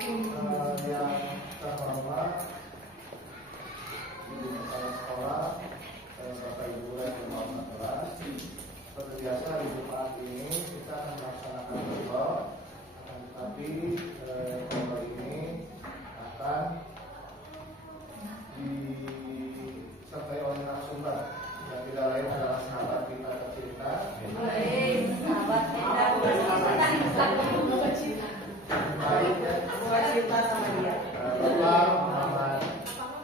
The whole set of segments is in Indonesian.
Yang terhormat Ibu Kepala Sekolah, Bapak Ibu dan Bapak kelas. Seperti biasa di Jumat ini kita akan melaksanakan doa, tetapi doa ini akan disertai oleh narasumber yang tidak lain adalah sahabat kita tercinta. Sahabat Baik ya. cinta sama dia. Bapak Muhammad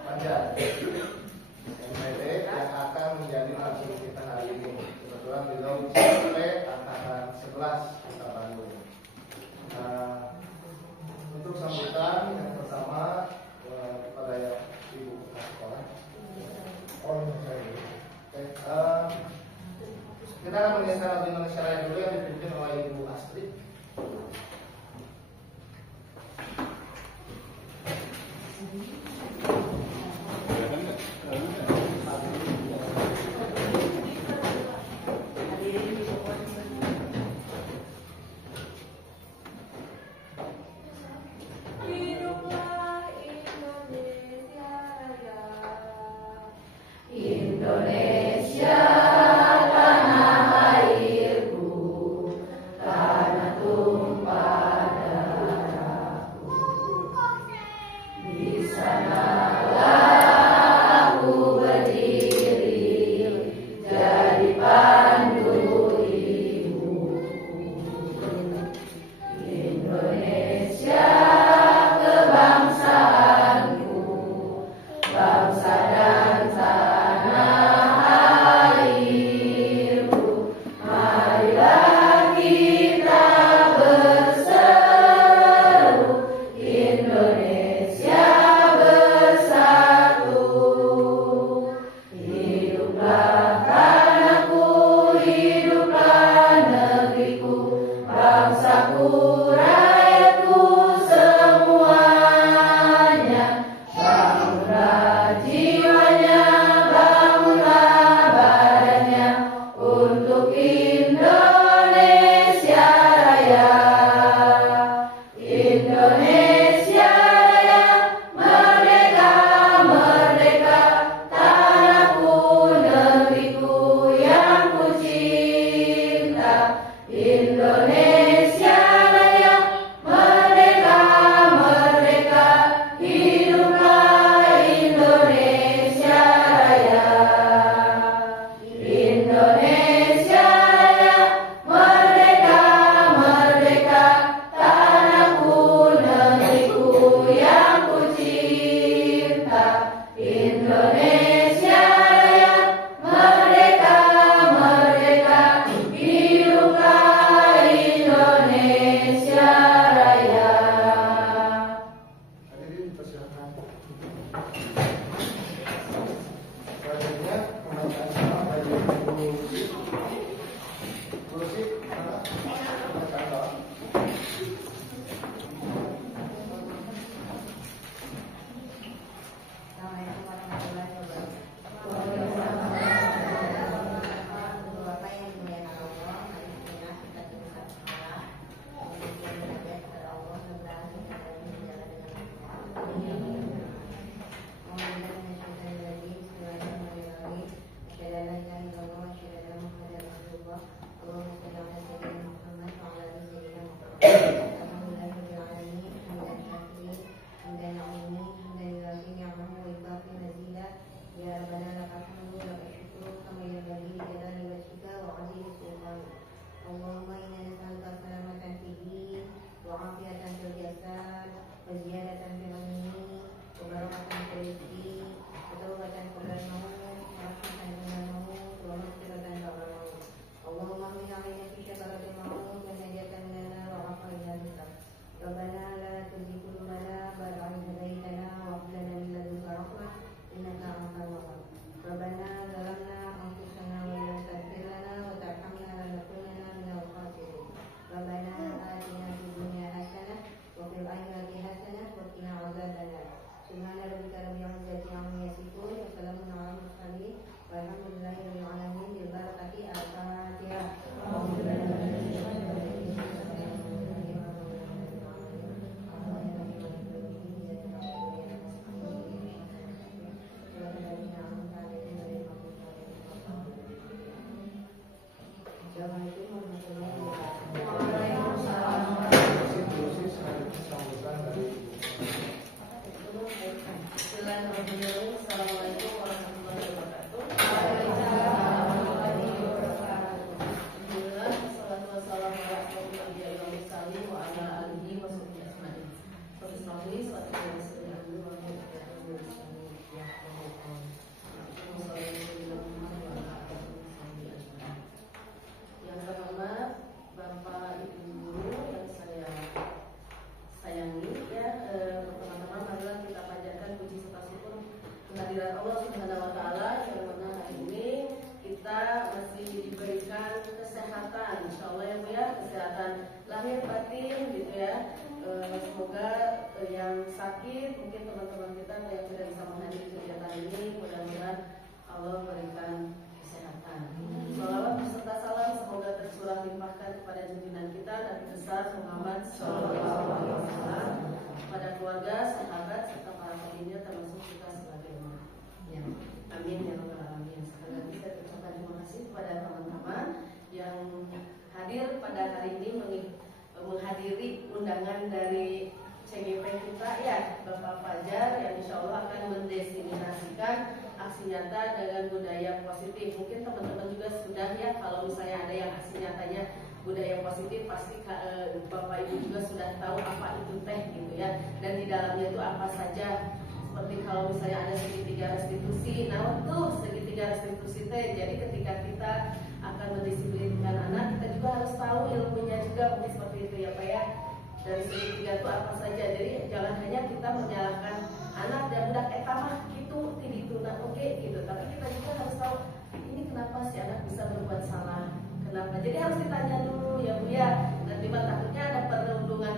Panjar MPD yang akan menjadi narasumber kita hari ini. Kebetulan beliau sampai angkatan 11 Kota Bandung. Untuk sambutan yang pertama kepada Ibu Kepala Sekolah. Kita akan mengingatkan lagu Indonesia Raya dulu yang dipimpin oleh Ibu Astrid. Subhana rabbika rabbil izzati sakit, mungkin teman-teman kita yang tidak bisa menghadiri kegiatan ini, mudah-mudahan Allah berikan kesehatan. Shalawat beserta salam semoga tercurah limpahkan kepada junjungan kita Nabi besar Muhammad SAW, pada keluarga, sahabat serta para pengikutnya termasuk kita sebagai umat. Ya, amin ya rabbal alamin. Sekali lagi saya ucapkan terima kasih kepada teman-teman yang hadir pada hari ini menghadiri undangan dari CGP kita ya, Bapak Fajar, yang insya Allah akan mendesimasikan aksi nyata dengan budaya positif. Mungkin teman-teman juga sudah ya, kalau misalnya ada yang aksi nyatanya budaya positif, pasti Bapak Ibu juga sudah tahu apa itu teh gitu ya, dan di dalamnya itu apa saja. Seperti kalau misalnya ada segitiga restitusi, nah untuk segitiga restitusi teh, jadi ketika kita akan mendisiplinkan anak, kita juga harus tahu ilmunya juga, mungkin seperti itu ya Pak ya. Dari segitiga itu apa saja, jadi jangan hanya kita menyalahkan anak dan budak etamah gitu, tidak nah oke gitu, tapi kita juga harus tahu ini kenapa si anak bisa berbuat salah, kenapa. Jadi harus ditanya dulu ya Bu ya. Nanti takutnya ada perundungan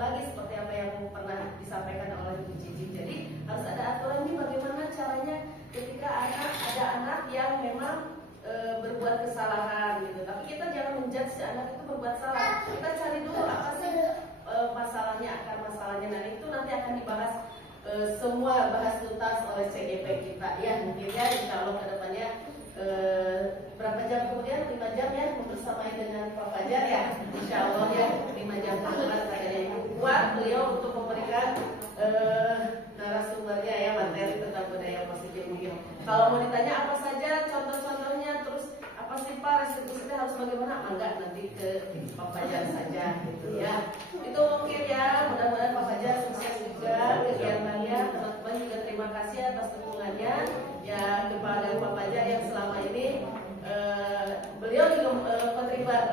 lagi seperti apa yang pernah disampaikan oleh Ibu Cici. Jadi harus ada aturan ini bagaimana caranya ketika ada anak yang memang berbuat kesalahan gitu, tapi kita jangan menjudge si anak itu berbuat salah. Kita cari dulu apa sih masalahnya, akar masalahnya. Nah itu nanti akan dibahas semua, bahas tuntas oleh CGP kita ya, mungkin ya insya Allah ke depannya. Berapa jam kemudian? 5 jam ya bersamai dengan Pak Fajar ya, insya Allah ya 5 jam kemudian saya yang kuat beliau untuk memberikan narasumbernya ya, materi tentang budaya positif mungkin. Kalau mau ditanya apa saja contoh-contohnya, terus apa sih Pak restitusinya harus bagaimana, enggak nanti ke Pak Fajar saja gitu ya. Itu mungkin ya, mudah-mudahan Pak Fajar sukses juga kegiatannya. Teman-teman juga terima kasih atas dukungannya ya kepada Pak Fajar yang selama ini beliau juga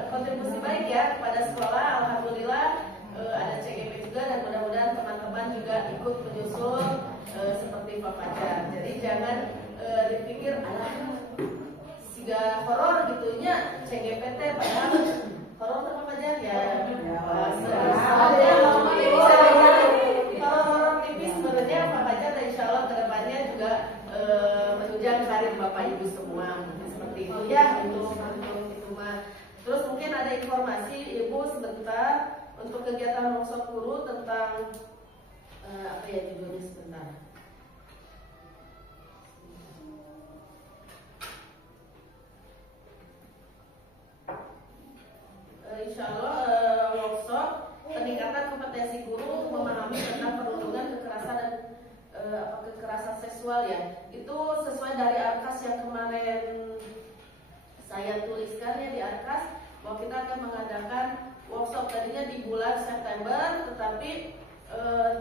kontribusi baik ya kepada sekolah. Alhamdulillah ada CGP juga, dan mudah-mudahan teman-teman juga ikut menyusul seperti Pak Fajar. Jadi jangan dipikir alah siga horor gitunya CGPT, padahal horor Pak Fajar ya. Horor tipis sebenarnya Pak Fajar, dan insya Allah kedepannya juga menunjang karir Bapak Ibu semua seperti itu ya untuk itu mah. Terus mungkin ada informasi Ibu sebentar untuk kegiatan workshop guru tentang apa ya judulnya sebentar. Insya Allah workshop peningkatan kompetensi guru memahami tentang perundungan kekerasan dan kekerasan seksual ya. Itu sesuai dari Arkas yang kemarin saya tuliskan ya di Arkas, bahwa kita akan mengadakan workshop tadinya di bulan September, tetapi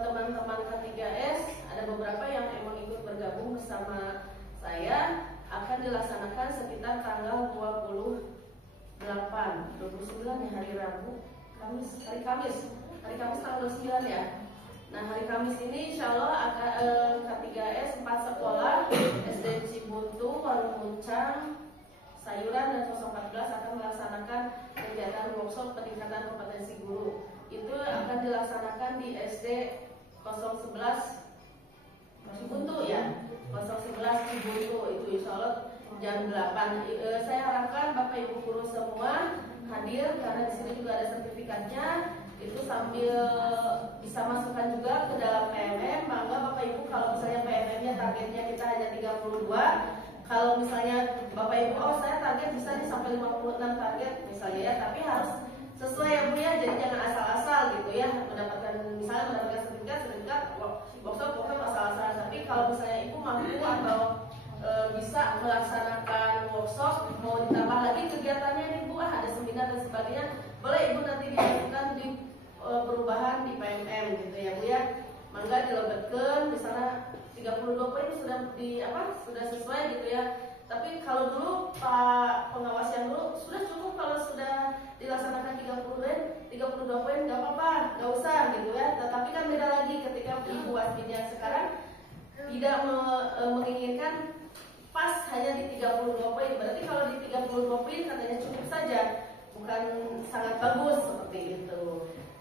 teman-teman K3S ada beberapa yang emang ikut bergabung bersama saya, akan dilaksanakan sekitar tanggal 29 ya, hari Rabu, hari Kamis tanggal 29 ya. Nah hari Kamis ini insya Allah akan K3S 4 sekolah SD Cibuntu, Warung Muncang, Sayuran dan 014 akan melaksanakan kegiatan workshop peningkatan kompetensi guru. Itu akan dilaksanakan di SD 011 Cibuntu ya, 011 Cibuntu, itu insya Allah jam 8. Saya harapkan Bapak Ibu guru semua hadir, karena di sini juga ada sertifikatnya. Itu sambil bisa masukkan juga ke dalam PMM. Mangga Bapak Ibu, kalau misalnya PMM-nya targetnya kita hanya 32, kalau misalnya Bapak Ibu, oh saya target bisa nih sampai 56 target misalnya ya, tapi harus sesuai ya Bu ya, jadi jangan asal-asal gitu ya mendapatkan sertifikat workshop asal-asal. Tapi kalau misalnya Ibu mampu atau bisa melaksanakan workshop, mau ditambah lagi kegiatannya nih Bu, ada seminar dan sebagainya, boleh Ibu nanti dilakukan di perubahan di PMM gitu ya Bu ya. Mangga dilebetkan di sana 32 poin sudah sesuai gitu ya. Tapi kalau dulu Pak pengawas yang dulu sudah cukup kalau sudah dilaksanakan 32 poin nggak apa-apa, nggak usah gitu ya. Tetapi kan beda lagi ketika Ibu Wasmina sekarang tidak menginginkan pas hanya di 32 poin. Berarti kalau di 32 poin katanya cukup saja, bukan sangat bagus seperti itu.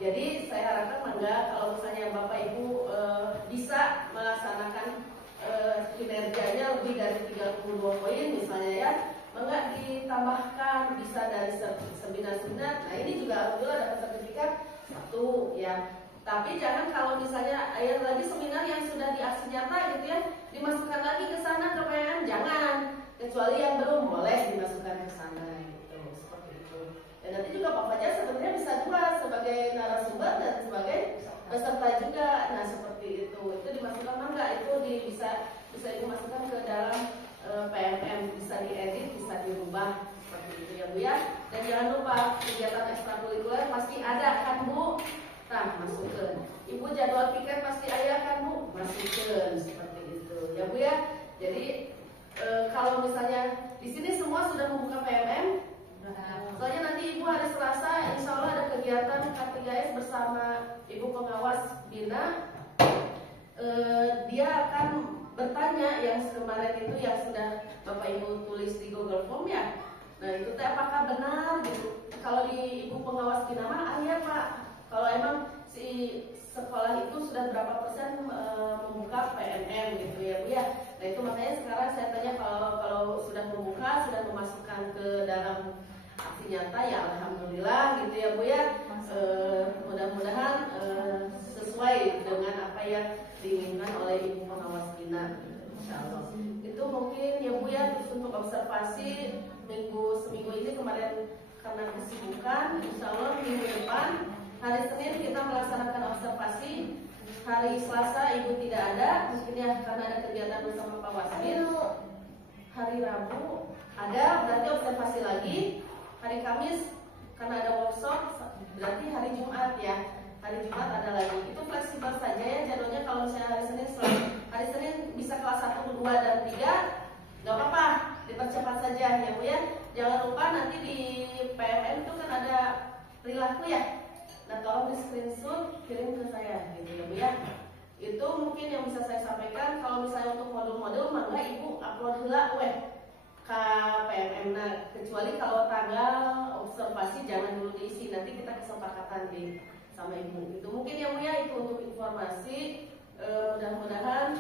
Jadi saya harapkan mangga kalau misalnya Bapak Ibu dari 32 poin misalnya ya, maka ditambahkan bisa dari seminar-seminar. Nah ini juga alhamdulillah dapat sertifikat 1 ya. Tapi jangan kalau misalnya ada lagi seminar yang sudah diaksi nyata gitu ya, dimasukkan lagi ke sana ke PMM, jangan. Kecuali yang belum boleh dimasukkan ke sana gitu, seperti itu. Dan nanti juga Pak Fajar sebenarnya bisa juga sebagai narasumber dan sebagai peserta juga. Nah seperti itu dimasukkan mangga, itu bisa Ibu masukkan ke dalam PMM, bisa diedit, bisa dirubah seperti itu ya Bu ya. Dan jangan lupa kegiatan ekstrakurikuler pasti ada kan Bu? Nah masukkan. Ibu jadwal piket pasti ada kan Bu? Masukkan seperti itu ya Bu ya. Jadi kalau misalnya di sini semua sudah membuka PMM, soalnya nanti Ibu hari Selasa insya Allah ada kegiatan K3S bersama Ibu pengawas Bina. Dia akan bertanya yang kemarin itu yang sudah Bapak Ibu tulis di Google Form ya. Nah itu apakah benar gitu? Kalau di Ibu pengawas Bina mah ya Pak. Kalau emang si sekolah itu sudah berapa persen membuka PMM gitu ya Bu ya. Nah itu makanya sekarang saya tanya kalau sudah membuka, sudah memasukkan ke dalam aksi nyata ya alhamdulillah gitu ya Bu ya. Mudah-mudahan sesuai dengan apa yang diinginkan oleh Ibu pengawas Bina, insyaallah. Itu mungkin ya Bu ya, terus untuk observasi seminggu ini kemarin karena kesibukan, insyaallah minggu depan hari Senin kita melaksanakan observasi. Hari Selasa Ibu tidak ada, mungkin ya karena ada kegiatan bersama Pak Wasmil. Hari Rabu ada, berarti observasi lagi. Hari Kamis karena ada workshop, berarti hari Jumat ya. Hari Jumat ada lagi. Itu fleksibel saja ya jadwalnya. Kalau misalnya hari Senin bisa kelas 1, 2, dan 3, nggak apa-apa, dipercepat saja ya Bu ya. Jangan lupa nanti di PMM itu kan ada perilaku ya. Nah tolong di screenshot kirim ke saya gitu ya Bu ya. Itu mungkin yang bisa saya sampaikan. Kalau misalnya untuk modul-modul mangga Ibu upload heula ke PMM. Nah kecuali kalau tanggal observasi jangan dulu diisi, nanti kita kesepakatan di sama Ibu. Itu mungkin ya Bu ya, itu untuk informasi. Mudah-mudahan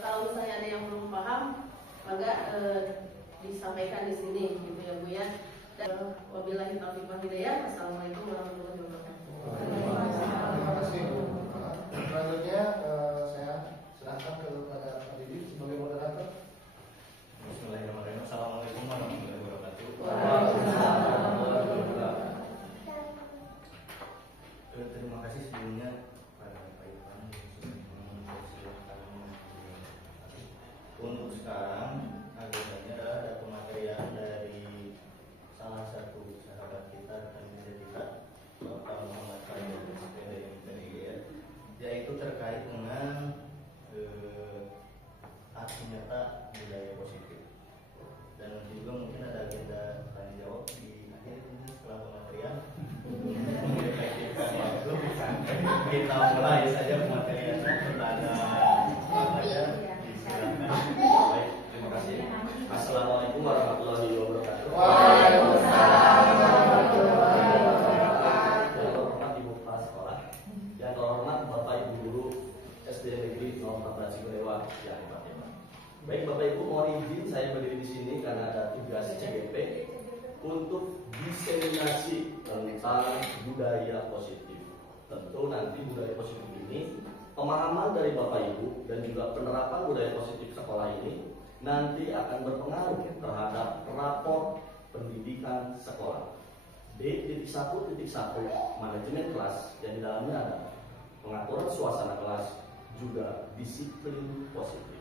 kalau misalnya ada yang belum paham mangga disampaikan di sini gitu ya Bu ya. Dan wabillahi taufiq wal hidayah. Assalamualaikum warahmatullahi wabarakatuh. Terima kasih Bu. Selanjutnya saya serahkan kepada Pak Didi sebagai moderator. Bismillahirrahmanirrahim. Assalamualaikum warahmatullahi wabarakatuh. Terima kasih sebelumnya pada Pak Ivan mempersilahkan. Untuk sekarang agendanya adalah ada pematerian dari salah satu sahabat kita dan kita Bapak Muhammad Fajar SPDMPDGR, yaitu terkait dengan aksi nyata budaya positif. Dan nanti juga mungkin ada agenda tanya jawab di akhir ini setelah pematerian. Mengefektifkan waktu, kita mulai saja pemateriannya kepada Pak Fajar. Silakan. Baik, terima kasih. Assalamualaikum warahmatullahi wabarakatuh. Waalaikumsalam warahmatullahi wabarakatuh. Yang terhormat Ibu Kepala Sekolah, yang terhormat Bapak Ibu Guru SD Negeri 014 Cigolewa yang hebat-hebat. Baik Bapak Ibu, mohon izin saya berdiri di sini karena ada tugas CGP untuk diseminasi tentang budaya positif. Tentu nanti budaya positif ini pemahaman dari Bapak Ibu dan juga penerapan budaya positif sekolah ini nanti akan berpengaruh terhadap rapor pendidikan sekolah. D.1.1 manajemen kelas yang di dalamnya ada pengaturan suasana kelas, juga disiplin positif.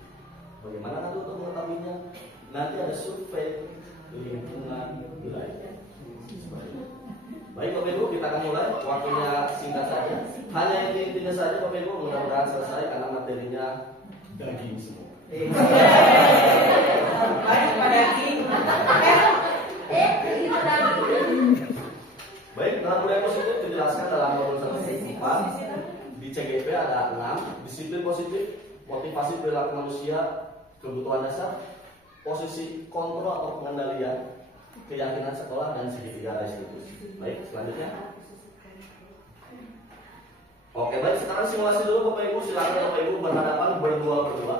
Bagaimana nanti untuk mengetahuinya? Nanti ada survei lingkungan wilayah. Baik Bapak Ibu, kita akan mulai. Waktunya singkat saja. Hanya intinya saja Bapak Ibu, mudah-mudahan selesai karena materinya daging semua. Baik Pak Daging. Baik, dalam budaya positif dijelaskan dalam modul 104. Di CGP ada 6: disiplin positif, motivasi perilaku manusia, kebutuhan dasar, posisi kontrol atau pengendalian, keyakinan sekolah, dan segitiga restitusi. Baik, selanjutnya. Oke, baik, sekarang simulasi dulu Bapak Ibu. Silakan Bapak Ibu berhadapan berdua-berdua.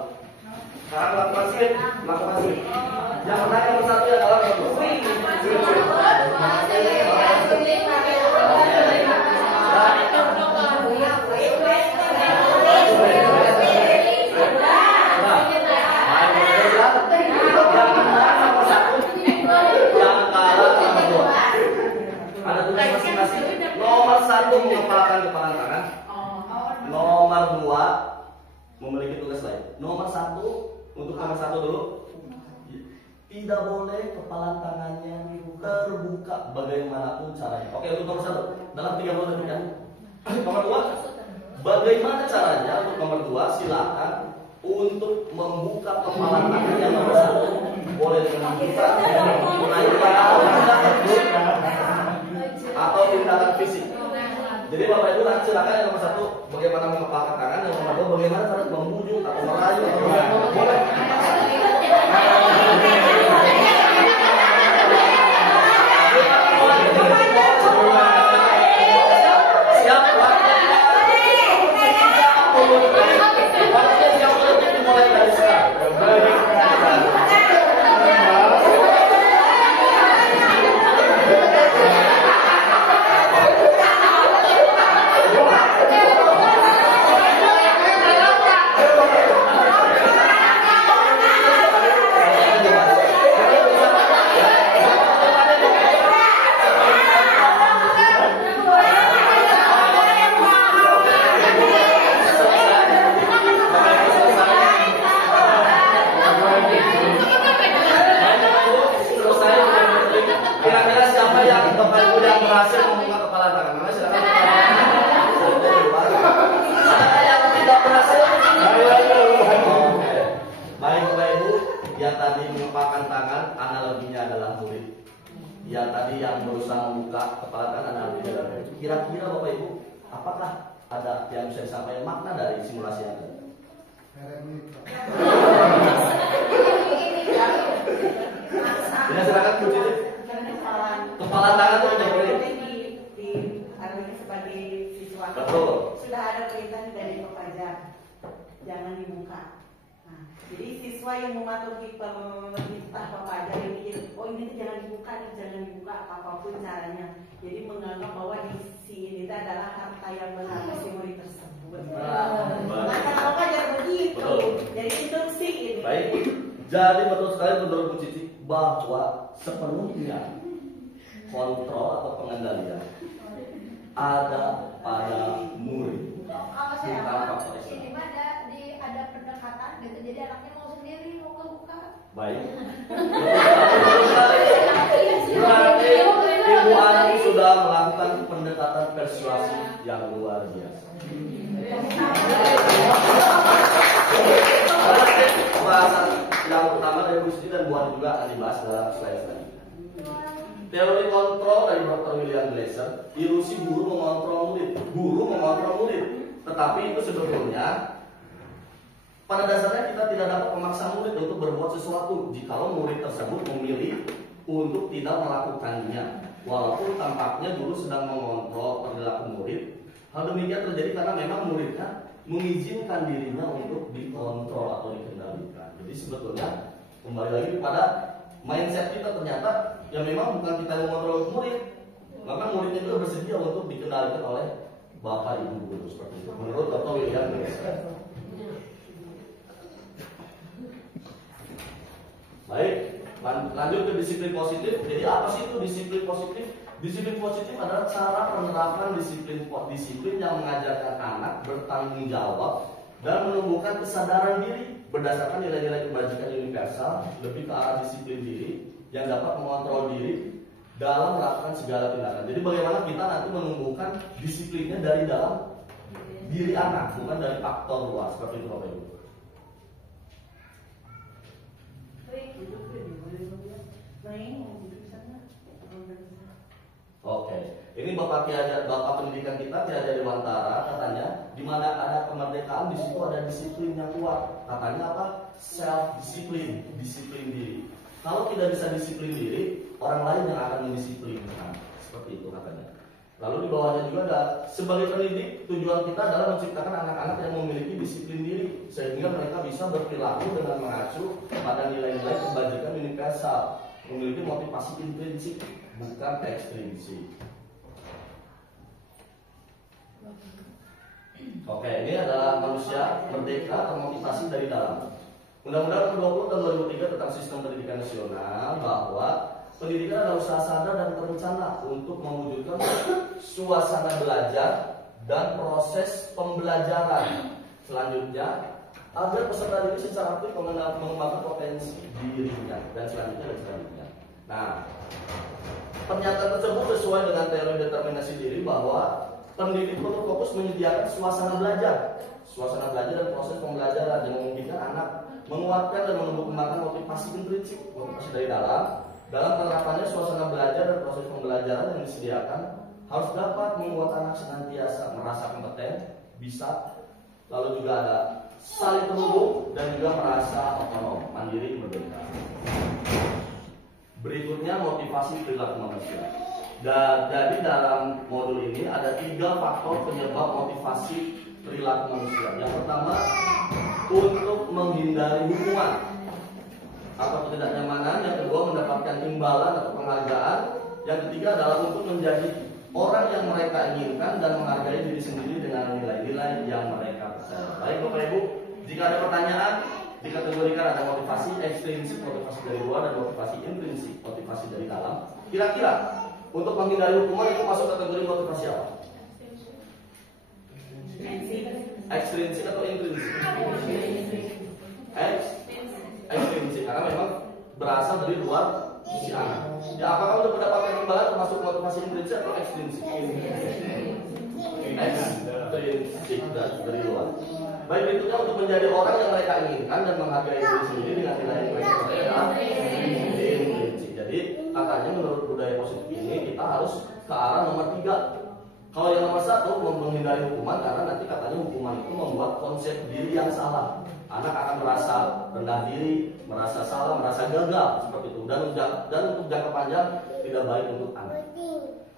Sekarang lakukan slip. Yang menang nomor 1 ya kalau ada tugas masing-masing. Nomor 1 mengepalkan kepalan tangan. Nomor 2 memiliki tugas lain. Nomor 1 untuk nomor 1 dulu. Tidak boleh kepala tangannya terbuka bagaimanapun caranya. Oke, untuk nomor 1 dalam 30 detik ya. Nomor 2, bagaimana caranya untuk nomor 2? Silakan untuk membuka kepala tangan yang nomor 1. Boleh dengan membuka, menaikkan, atau tindakan fisik. Jadi Bapak Ibu nanti silakan yang nomor 1 bagaimana mengepalkan tangan, yang nomor 2 bagaimana cara membujuk atau merayu atau boleh. Kira-kira Bapak Ibu, apakah ada yang bisa disampaikan makna dari simulasi yang tadi? Bila silakan Bu Cici. Kepala tangan itu yang boleh di sebagai siswa. Betul. Sudah ada perintah dari pengajar, jangan dibuka. Nah, jadi siswa yang mematuhi perintah pengajar ini, oh ini jangan dibuka apapun caranya. Jadi menganggap bahwa isi ini adalah harta yang berharga si murid tersebut. Maka pengajar begitu. Betul. Jadi instruksi ini. Baik. Jadi betul sekali menurut Bu Cici bahwa sepenuhnya kontrol atau pengendalian ada pada murid. Kalau saya ini ada pendekatan gitu, jadi anaknya mau sendiri mau kebuka. Baik. Berarti Ibu Ani sudah melakukan pendekatan persuasi yang luar biasa. Pembahasan yang pertama dari Bu Siti dan Bu Ani juga akan dibahas dalam slide tadi. Teori kontrol dari Dr. William Glasser, ilusi guru mengontrol murid. Tetapi itu sebetulnya pada dasarnya kita tidak dapat memaksa murid untuk berbuat sesuatu jikalau murid tersebut memilih untuk tidak melakukannya. Walaupun tampaknya guru sedang mengontrol perilaku murid, hal demikian terjadi karena memang muridnya mengizinkan dirinya untuk dikontrol atau dikendalikan. Jadi sebetulnya kembali lagi kepada mindset kita, ternyata ya memang bukan kita yang mengontrol murid, maka muridnya itu bersedia untuk dikendalikan oleh bapak ibu guru seperti itu. Menurut Dr. William Glasser. Baik, lanjut ke disiplin positif. Jadi apa sih itu disiplin positif? Disiplin positif adalah cara penerapan disiplin yang mengajarkan anak bertanggung jawab dan menumbuhkan kesadaran diri berdasarkan nilai-nilai kebajikan universal, lebih ke arah disiplin diri yang dapat mengontrol diri dalam melakukan segala tindakan. Jadi bagaimana kita nanti menumbuhkan disiplinnya dari dalam diri anak, bukan dari faktor luar, seperti itu Bapak Ibu. Oke, ini Bapak pendidikan kita Ki Haji Dewantara katanya, di mana ada kemerdekaan di situ ada disiplin yang kuat. Katanya apa? Self disiplin, disiplin diri. Kalau tidak bisa disiplin diri, orang lain yang akan mendisiplinkan. Seperti itu katanya. Lalu di bawahnya juga ada, sebagai pendidik tujuan kita adalah menciptakan anak-anak yang memiliki disiplin diri sehingga mereka bisa berperilaku dengan mengacu pada nilai-nilai kebajikan universal, memiliki motivasi intrinsik bukan ekstrinsik. Oke, ini adalah manusia merdeka termotivasi dari dalam. Undang-Undang 20 tahun 2003 tentang Sistem Pendidikan Nasional bahwa pendidikan adalah usaha sadar dan terencana untuk mewujudkan suasana belajar dan proses pembelajaran. Selanjutnya, agar peserta didik secara aktif mengembangkan potensi dirinya dan selanjutnya. Nah, pernyataan tersebut sesuai dengan teori determinasi diri bahwa pendidik perlu fokus menyediakan suasana belajar dan proses pembelajaran yang memungkinkan anak menguatkan dan mengembangkan motivasi intrinsik, motivasi dari dalam penerapannya suasana belajar dan proses pembelajaran yang disediakan harus dapat membuat anak senantiasa merasa kompeten, bisa, lalu juga ada saling terhubung dan juga merasa otonom, mandiri, merdeka. Berikutnya motivasi perilaku manusia. Jadi dalam modul ini ada 3 faktor penyebab motivasi perilaku manusia. Yang pertama, untuk menghindari hukuman atau ketidaknyamanan. Yang kedua, mendapatkan imbalan atau penghargaan. Yang ketiga adalah untuk menjadi orang yang mereka inginkan dan menghargai diri sendiri dengan nilai-nilai yang mereka percaya. Baik Bapak Ibu, jika ada pertanyaan, dikategorikan ada motivasi ekstrinsik, motivasi dari luar, dan motivasi intrinsik, motivasi dari dalam. Kira-kira untuk menghindari hukuman itu masuk kategori motivasi apa? Ekstrinsik atau intrinsik? Ekstrinsik, karena memang berasal dari luar si anak. Ya, apakah untuk mendapatkan imbalan termasuk motivasi intrinsik atau ekstrinsik? Ekstrinsik dari luar. Baik, berikutnya untuk menjadi orang yang mereka inginkan dan menghargai diri sendiri dengan nilai yang mereka percaya adalah intrinsik. Jadi katanya menurut budaya positif ini kita harus ke arah nomor 3. Kalau yang nomor 1 menghindari hukuman, karena nanti katanya hukuman itu membuat konsep diri yang salah. Anak akan merasa rendah diri, merasa salah, merasa gagal seperti itu. Dan untuk jangka panjang tidak baik untuk anak.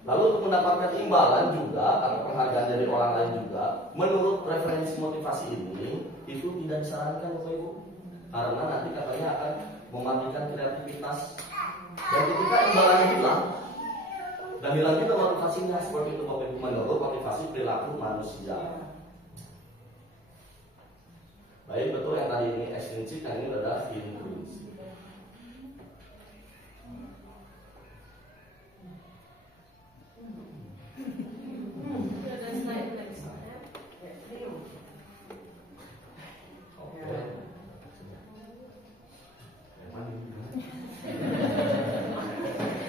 Lalu untuk mendapatkan imbalan juga atau penghargaan dari orang lain juga, menurut referensi motivasi ini itu tidak disarankan Bapak Ibu, karena nanti katanya akan mematikan kreativitas. Dan ketika imbalannya hilang dan hilang juga motivasinya, seperti itu Bapak Ibu, menurut motivasi perilaku manusia. Baik, betul yang tadi ini ekstrinsik, yang ini adalah intrinsik.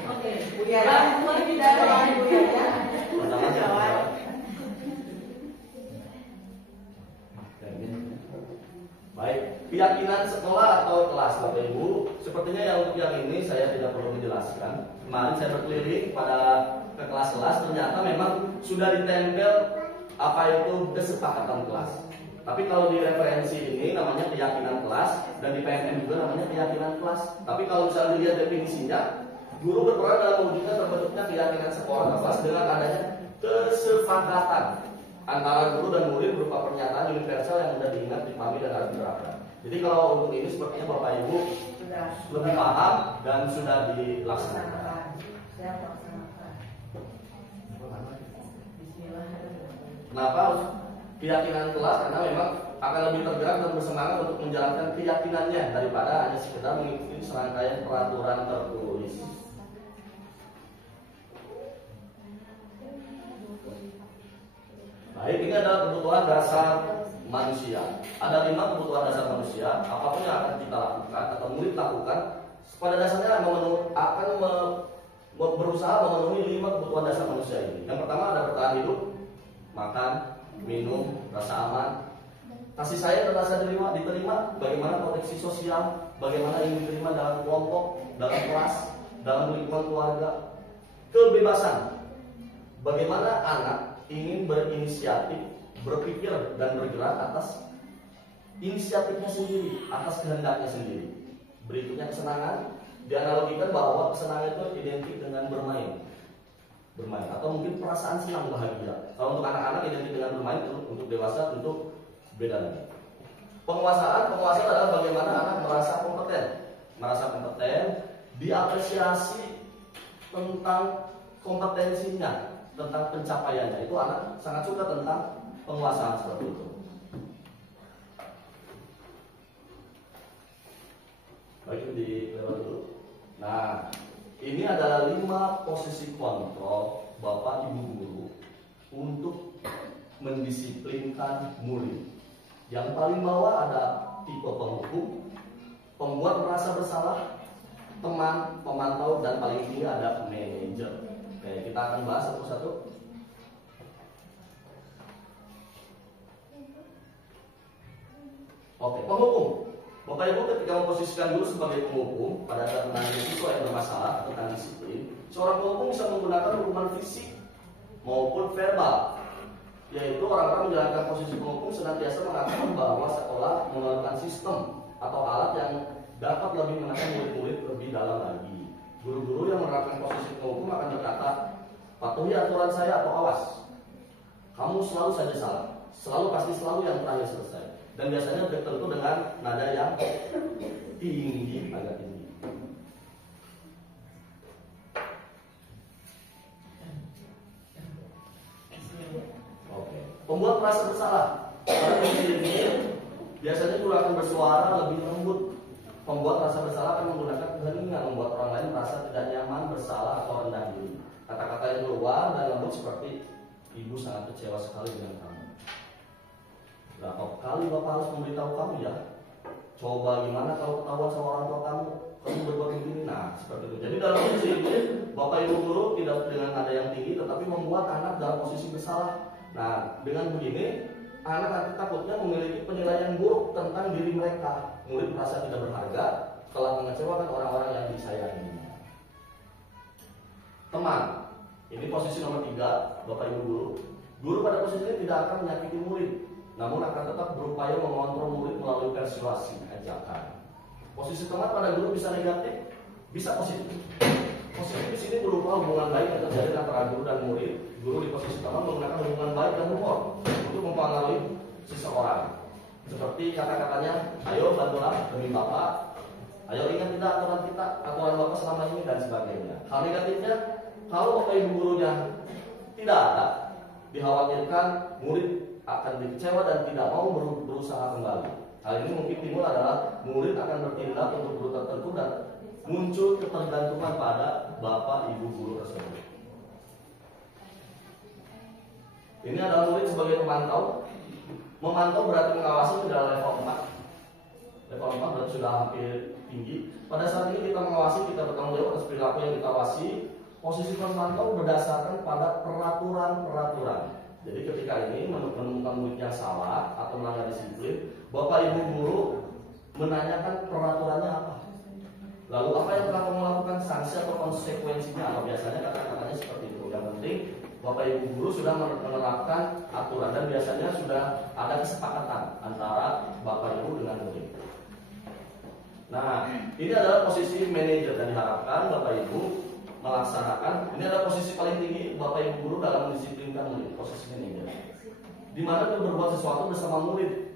Oke, Bu Yaya, tidak ada Bu Yaya. Baik, keyakinan sekolah atau kelas Bapak Ibu, sepertinya yang untuk yang ini saya tidak perlu menjelaskan. Kemarin saya berkeliling ke kelas-kelas, ternyata memang sudah ditempel apa itu kesepakatan kelas. Tapi kalau di referensi ini namanya keyakinan kelas, dan di PMN juga namanya keyakinan kelas. Tapi kalau misalnya dilihat definisinya, guru berperan dalam mewujudkan terbentuknya keyakinan sekolah atau kelas dengan adanya kesepakatan antara guru dan murid berupa pernyataan universal yang mudah diingat, dipahami, dan harus diterapkan. Jadi kalau untuk ini sepertinya Bapak Ibu Sudah lebih paham dan sudah dilaksanakan. Kenapa harus keyakinan kelas? Karena memang akan lebih tergerak dan bersemangat untuk menjalankan keyakinannya daripada hanya sekedar mengikuti serangkaian peraturan tertulis. Baik, ini adalah kebutuhan dasar manusia. Ada 5 kebutuhan dasar manusia. Apapun yang akan kita lakukan atau murid lakukan, pada dasarnya akan berusaha memenuhi 5 kebutuhan dasar manusia ini. Yang pertama ada bertahan hidup, makan, minum, rasa aman, kasih sayang dan rasa diterima, bagaimana proteksi sosial, bagaimana ingin diterima dalam kelompok, dalam kelas, dalam lingkungan keluarga, kebebasan, bagaimana anak ingin berinisiatif, berpikir dan bergerak atas inisiatifnya sendiri, atas kehendaknya sendiri. Berikutnya kesenangan, dianalogikan bahwa kesenangan itu identik dengan bermain. bermain, atau mungkin perasaan senang bahagia. Kalau untuk anak-anak identik dengan bermain, untuk dewasa tentu beda lagi. Penguasaan adalah bagaimana anak merasa kompeten, diapresiasi tentang kompetensinya, tentang pencapaiannya. Itu anak sangat suka tentang penguasaan seperti itu. Baik, di lewat dulu. Nah, ini adalah 5 posisi kontrol Bapak Ibu guru untuk mendisiplinkan murid. Yang paling bawah ada tipe penghukum, pembuat merasa bersalah, teman, pemantau, dan paling tinggi ada manajer. Oke, kita akan bahas satu-satu. Oke, penghukum. Bapak Ibu ketika memposisikan guru sebagai penghukum pada saat menangani siswa yang bermasalah tentang disiplin, seorang penghukum bisa menggunakan hukuman fisik maupun verbal. Yaitu orang-orang menjalankan posisi penghukum senantiasa mengatakan bahwa sekolah memerlukan sistem atau alat yang dapat lebih menekan murid-murid lebih dalam lagi. Guru-guru yang menerapkan posisi penghukum akan berkata, patuhi aturan saya atau awas. Kamu selalu saja salah, pasti selalu yang terakhir selesai. Dan biasanya tentu dengan nada yang tinggi, agak tinggi. Oke. Pembuat merasa bersalah. Pada posisi ini biasanya guru akan bersuara lebih lembut. Pembuat merasa bersalah akan menggunakan keheningan, membuat orang lain merasa tidak nyaman, bersalah atau rendah diri. Kata-kata yang keluar dan lembut seperti, ibu sangat kecewa sekali dengan kamu. Berapa kali Bapak harus memberitahu kamu ya? Coba gimana kalau ketahuan sama orang tua kamu berbuat begini? Nah, seperti itu. Jadi dalam posisi ini, Bapak Ibu guru tidak dengan nada yang tinggi, tetapi membuat anak dalam posisi bersalah. Nah, dengan begini, anak takutnya memiliki penilaian buruk tentang diri mereka. Murid merasa tidak berharga, telah mengecewakan orang-orang yang disayangi. Teman, ini posisi nomor 3, Bapak Ibu guru. Guru pada posisi ini tidak akan menyakiti murid, namun akan tetap berupaya mengontrol murid melalui persuasi, ajakan. Posisi teman pada guru bisa negatif, bisa positif. Positif di sini berupa hubungan baik yang terjadi antara guru dan murid. Guru di posisi teman menggunakan hubungan baik dan humor untuk mempengaruhi seseorang. Seperti kata-katanya, ayo bantulah demi Bapak, ayo ingat tidak aturan Bapak selama ini, dan sebagainya. Hal negatifnya, kalau Bapak Ibu gurunya tidak ada, dikhawatirkan murid akan dikecewa dan tidak mau berusaha kembali. Hal ini mungkin timbul adalah murid akan bertindak untuk guru tertentu dan muncul ketergantungan pada Bapak Ibu guru tersebut. Ini adalah murid sebagai pemantau. Memantau berarti mengawasi ke dalam level 4. Level 4 berarti sudah hampir tinggi. Pada saat ini kita mengawasi, kita bertanggung jawab atas perilaku yang kita awasi. Posisi pemantau berdasarkan pada peraturan. Jadi ketika ini menemukan murid yang salah atau melanggar disiplin, Bapak Ibu guru menanyakan peraturannya apa. Lalu apa yang telah kamu lakukan, sanksi atau konsekuensinya apa. Biasanya kata-katanya seperti itu. Yang penting Bapak Ibu guru sudah menerapkan aturan dan biasanya sudah ada kesepakatan antara Bapak Ibu dengan murid. Nah, ini adalah posisi manajer dan diharapkan Bapak Ibu melaksanakan. Ini adalah posisi paling tinggi Bapak Ibu guru dalam mendisiplinkan murid, posisi manajer. Di mana kita berbuat sesuatu bersama murid,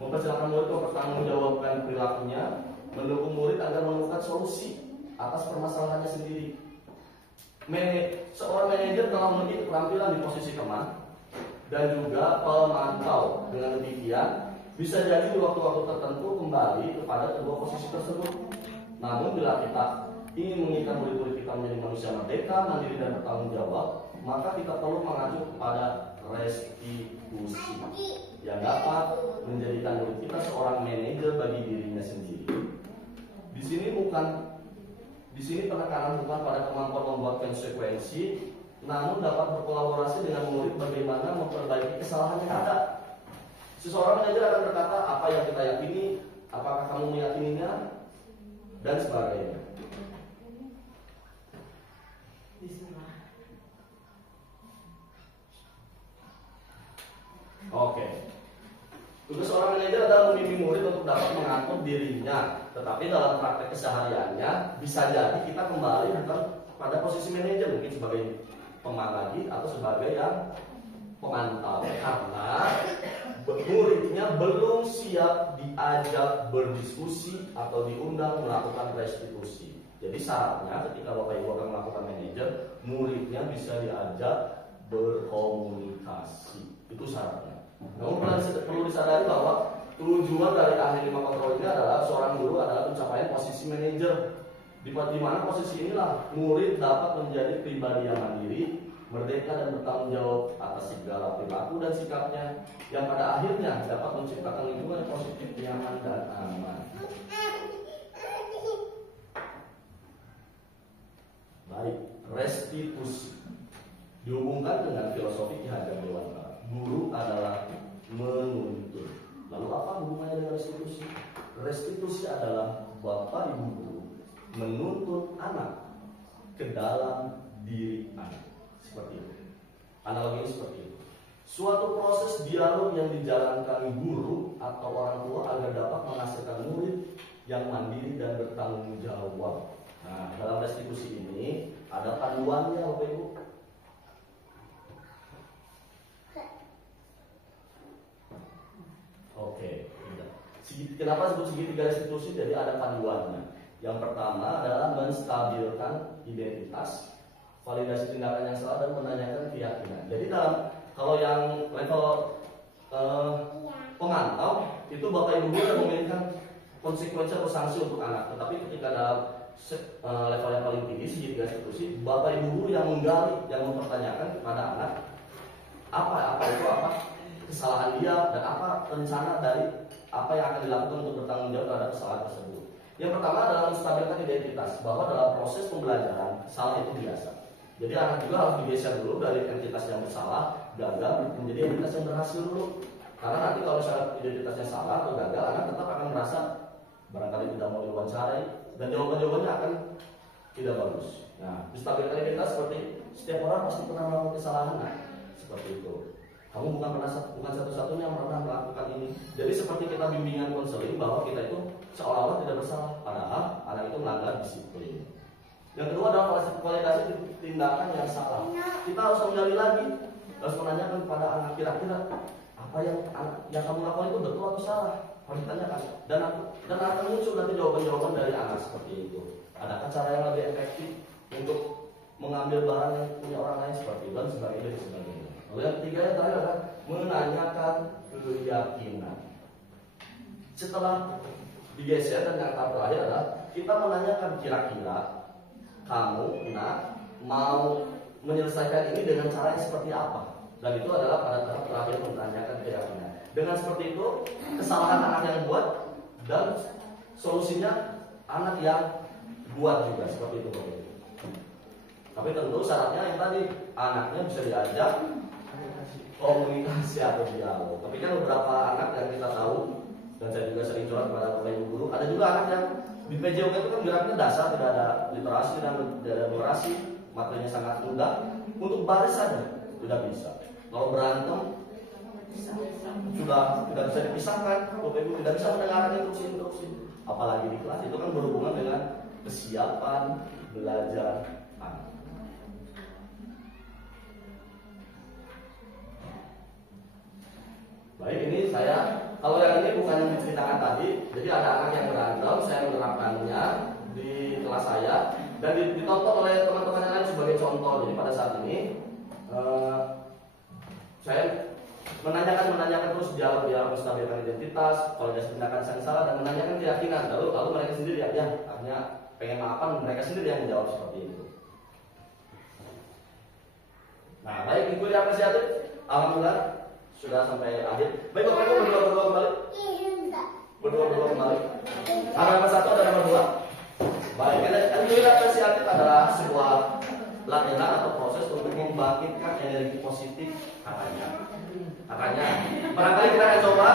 mempersilahkan murid mempertanggungjawabkan perilakunya, mendukung murid agar menemukan solusi atas permasalahannya sendiri. Seorang manajer telah memiliki keterampilan di posisi teman dan juga pemantau. Dengan demikian, bisa jadi di waktu-waktu tertentu kembali kepada kedua posisi tersebut. Namun bila kita ingin menginginkan murid-murid kita menjadi manusia merdeka, mandiri dan bertanggung jawab, maka kita perlu mengacu kepada restitusi yang dapat menjadikan murid kita seorang manajer bagi dirinya sendiri. Di sini penekanan bukan pada kemampuan membuat konsekuensi, namun dapat berkolaborasi dengan murid bagaimana memperbaiki kesalahan yang ada. Seseorang manajer akan berkata, apa yang kita yakini, apakah kamu meyakininya, dan sebagainya. Bismillah. Oke. Tugas seorang manajer adalah membimbing murid untuk dapat mengatur dirinya. Tetapi dalam praktek kesehariannya bisa jadi kita kembali bukan pada posisi manajer, mungkin sebagai pemangagi atau sebagai yang pemantau, karena muridnya belum siap diajak berdiskusi atau diundang melakukan restitusi. Jadi syaratnya ketika Bapak Ibu akan melakukan manajer, muridnya bisa diajak berkomunikasi. Itu syaratnya. Namun perlu disadari bahwa tujuan dari ahli 5 kontrol ini adalah seorang guru adalah pencapaian posisi manajer. Di mana posisi inilah murid dapat menjadi pribadi yang mandiri, merdeka dan bertanggung jawab atas segala perilaku dan sikapnya, yang pada akhirnya dapat menciptakan lingkungan yang positif, nyaman dan aman. Baik, restitusi dihubungkan dengan filosofi Ki Hajar Dewantara. Guru adalah menuntut. Lalu apa hubungannya dengan restitusi? Restitusi adalah Bapak Ibu guru menuntut anak ke dalam diri anak. Seperti itu. Analoginya seperti itu. Suatu proses dialog yang dijalankan guru atau orang tua agar dapat menghasilkan murid yang mandiri dan bertanggung jawab. Nah, dalam restitusi ini ada panduannya, Bapak Ibu. Oke, kenapa sebut segitiga restitusi? Jadi ada panduannya. Yang pertama adalah menstabilkan identitas, validasi tindakan yang salah, dan menanyakan keyakinan. Jadi kalau yang level pemantau itu Bapak Ibu guru yang memiliki konsekuensi atau sanksi untuk anak. Tetapi ketika dalam level yang paling tinggi segitiga restitusi, Bapak Ibu guru yang menggali, yang mempertanyakan kepada anak apa kesalahan dia dan apa rencana dari apa yang akan dilakukan untuk bertanggung jawab terhadap kesalahan tersebut. Yang pertama adalah menstabilkan identitas, bahwa dalam proses pembelajaran salah itu biasa. Jadi anak juga harus digeser dulu dari identitas yang bersalah, gagal, menjadi identitas yang berhasil dulu. Karena nanti kalau misalnya identitasnya salah atau gagal, anak tetap akan merasa barangkali tidak mau diwawancarai dan jawaban-jawabannya akan tidak bagus. Nah, menstabilkan identitas seperti setiap orang pasti pernah melakukan kesalahan, seperti itu. Kamu bukan satu-satunya yang pernah melakukan ini. Jadi seperti kita bimbingan konseling bahwa kita itu seolah-olah tidak bersalah, padahal anak itu melanggar disiplin. Yang kedua adalah validasi tindakan yang salah. Kita harus menggali lagi, harus menanyakan kepada anak, kira-kira apa yang kamu lakukan itu betul atau salah, harus ditanyakan. Dan akan muncul nanti jawaban-jawaban dari anak seperti itu. Adakah cara yang lebih efektif untuk mengambil barang yang punya orang lain seperti itu dan sebagainya. Lalu yang ketiga yang terakhir adalah menanyakan keyakinan. Setelah digeser dan yang terakhir adalah kita menanyakan kira-kira kamu mau menyelesaikan ini dengan cara yang seperti apa. Dan itu adalah pada tahap terakhir menanyakan keyakinan. Dengan seperti itu kesalahan anak yang buat dan solusinya anak yang buat juga seperti itu. Tapi tentu syaratnya yang tadi anaknya bisa diajak komunikasi atau dialog. Tapi kan beberapa anak yang kita tahu, dan saya juga sering curhat kepada Bapak Ibu guru, ada juga anak yang di PJOK itu kan geraknya dasar, tidak ada literasi dan tidak ada numerasi, materinya sangat mudah. Untuk baris saja tidak bisa. Kalau berantem sudah tidak bisa dipisahkan, Bapak Ibu tidak bisa mendengarkan instruksi. Apalagi di kelas itu kan berhubungan dengan kesiapan belajar anak. Baik, ini kalau yang ini bukan yang diceritakan tadi. Jadi ada anak yang berantem, saya menerapkannya di kelas saya dan ditonton oleh teman-teman yang lain sebagai contoh. Jadi pada saat ini saya menanyakan terus dialog menstabilkan identitas, validasi tindakan yang salah, dan menanyakan keyakinan. Lalu mereka sendiri akhirnya pengen maafan, mereka sendiri yang menjawab seperti itu. Nah, baik, Ibu apresiatif, alhamdulillah sudah sampai akhir. Baik, Bapak Ibu berdua kembali. Berdua kembali. Ada nomor 1, ada nomor 2. Baik, energi apresiatif adalah sebuah latihan atau proses untuk membangkitkan energi positif katanya. Barangkali kita akan coba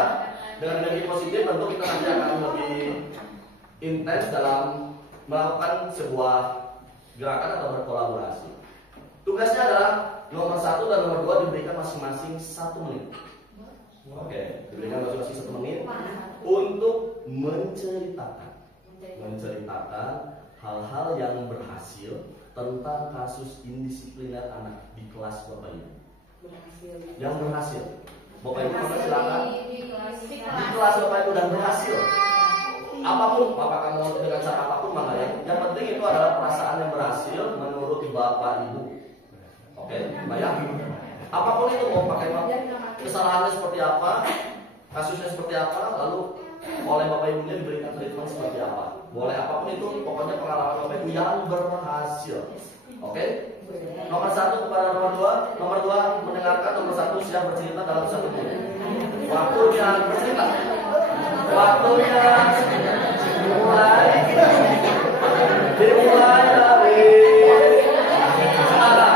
dengan energi positif, tentu kita nanti akan lebih intens dalam melakukan sebuah gerakan atau berkolaborasi. Tugasnya adalah nomor 1 dan nomor 2 diberikan masing-masing 1 menit. Oke, diberikan masing-masing 1 menit untuk menceritakan hal-hal yang berhasil tentang kasus indisipliner anak di kelas Bapak Ibu Berhasil. yang berhasil. Bapak Ibu silakan Di di kelas Bapak Ibu dan berhasil. Apapun Bapak kamu dengan cara apapun mana yang penting itu adalah perasaan yang berhasil menurut Bapak Ibu. Oke, bayangin. Apapun itu mau pakai kesalahannya seperti apa, kasusnya seperti apa, lalu oleh Bapak Ibunya diberikan treatment seperti apa. Boleh apapun itu, pokoknya pengalaman Bapak Ibu yang berhasil. Oke? Nomor 1 kepada nomor 2. Nomor 2 mendengarkan, nomor 1 siap bercerita dalam 1 menit. Waktunya bercerita. Waktunya dimulai dari sekarang.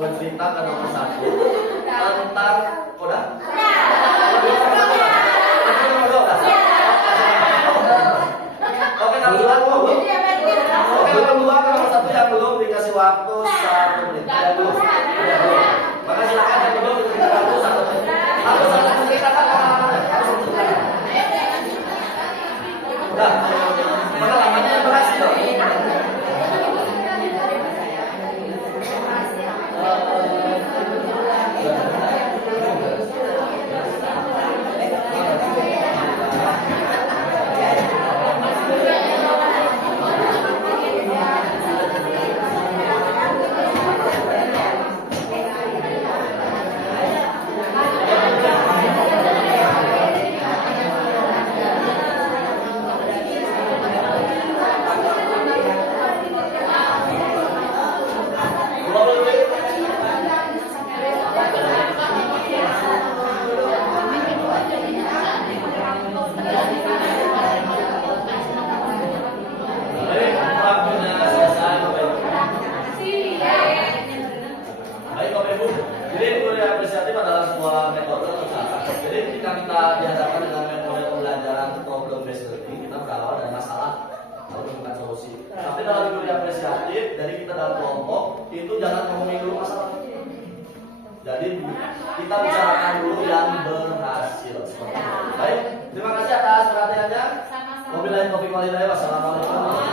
Bercerita ke nomor 1 tentang Oke, nomor 2 ke nomor 1 yang belum dikasih waktu 1 menit. Yang belum. Maka silakan yang belum dikasih waktu 1 menit. Harus 1 menit kata Udah. Pengalamannya yang berhasil. Tapi dalam teori apresiatif dari kita dalam kelompok itu jangan ngomongin dulu masalah. Jadi kita bicarakan dulu yang berhasil. Baik, terima kasih atas perhatiannya. Wabillahi taufiq wal hidayah. Wassalamualaikum.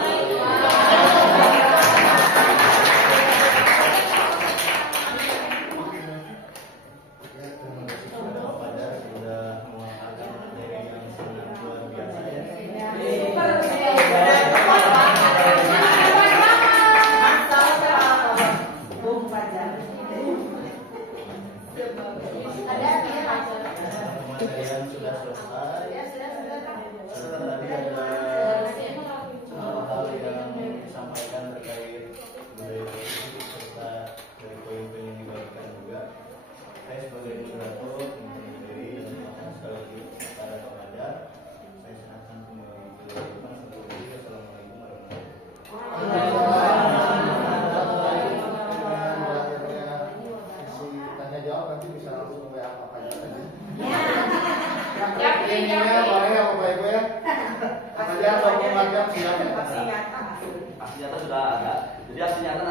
aksi nyata sudah ada. Jadi aksi nyata